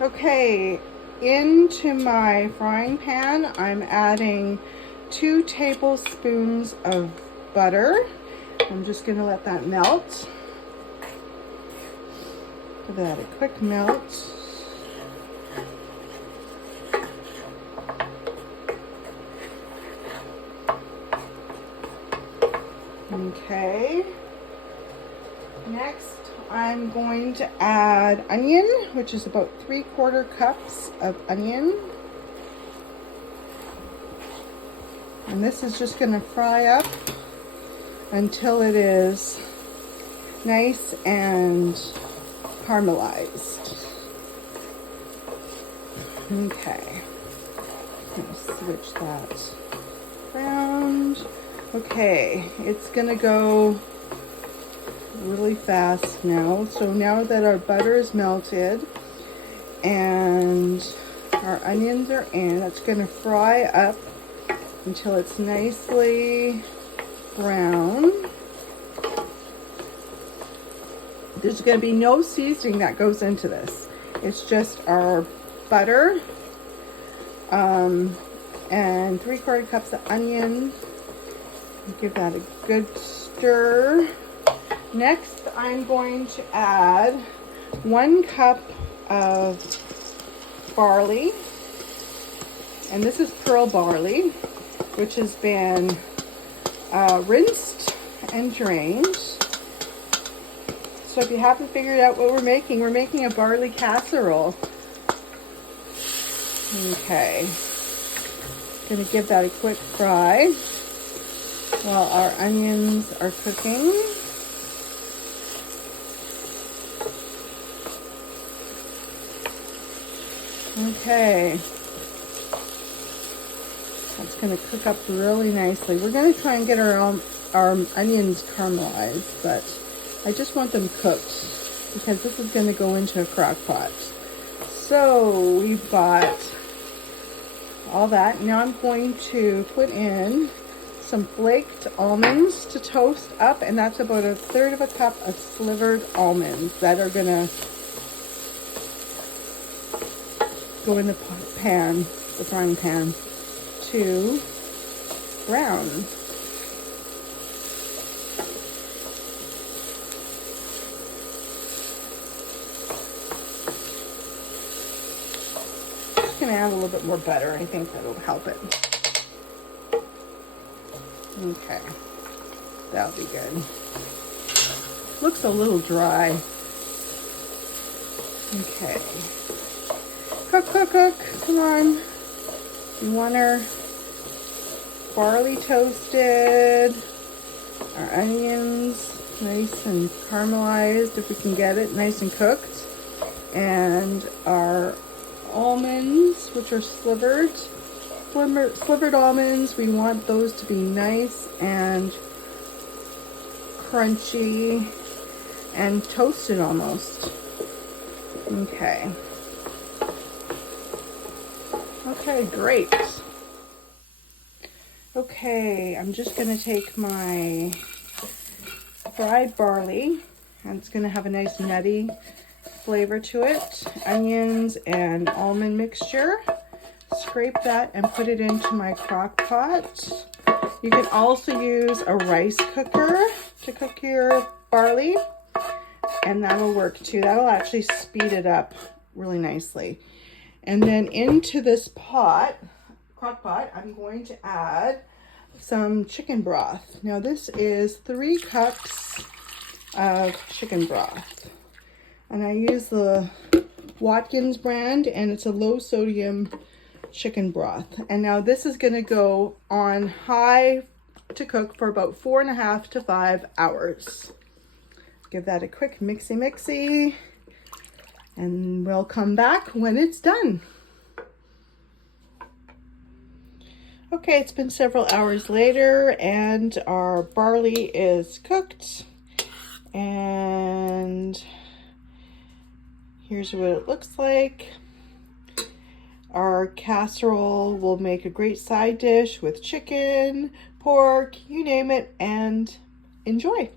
Okay, into my frying pan, I'm adding 2 tablespoons of butter. I'm just going to let that melt. Give that a quick melt. Okay. Next, I'm going to add onion, which is about 3/4 cups of onion. And this is just going to fry up until it is nice and caramelized. Okay. I'm going to switch that around. Okay, it's going to go really fast now. So now that our butter is melted and our onions are in, it's going to fry up until it's nicely brown. There's going to be no seasoning that goes into this. It's just our butter and 3/4 cups of onion. Give that a good stir. Next, I'm going to add 1 cup of barley, and this is pearl barley, which has been rinsed and drained. So if you haven't figured out what we're making a barley casserole. Okay, gonna give that a quick fry while our onions are cooking. Okay, that's going to cook up really nicely. We're going to try and get our onions caramelized, but I just want them cooked because this is going to go into a crock pot. So we've got all that. Now I'm going to put in some flaked almonds to toast up, and that's about 1/3 cup of slivered almonds that are going to go in the pan, the frying pan, to brown. Just gonna add a little bit more butter. I think that'll help it. Okay, that'll be good. Looks a little dry. Okay. Cook, cook, cook. Come on. We want our barley toasted, our onions nice and caramelized if we can get it nice and cooked, and our almonds, which are slivered almonds, we want those to be nice and crunchy and toasted almost. Okay. Okay, great. Okay, I'm just going to take my fried barley, and it's going to have a nice nutty flavor to it. Onions and almond mixture. Scrape that and put it into my crock pot. You can also use a rice cooker to cook your barley, and that'll work too. That'll actually speed it up really nicely. And then into this crock pot, I'm going to add some chicken broth. Now this is 3 cups of chicken broth. And I use the Watkins brand, and it's a low sodium chicken broth. And now this is gonna go on high to cook for about 4.5 to 5 hours. Give that a quick mixy, and we'll come back when it's done. Okay, it's been several hours later, and our barley is cooked. And here's what it looks like. Our casserole will make a great side dish with chicken, pork, you name it, and enjoy.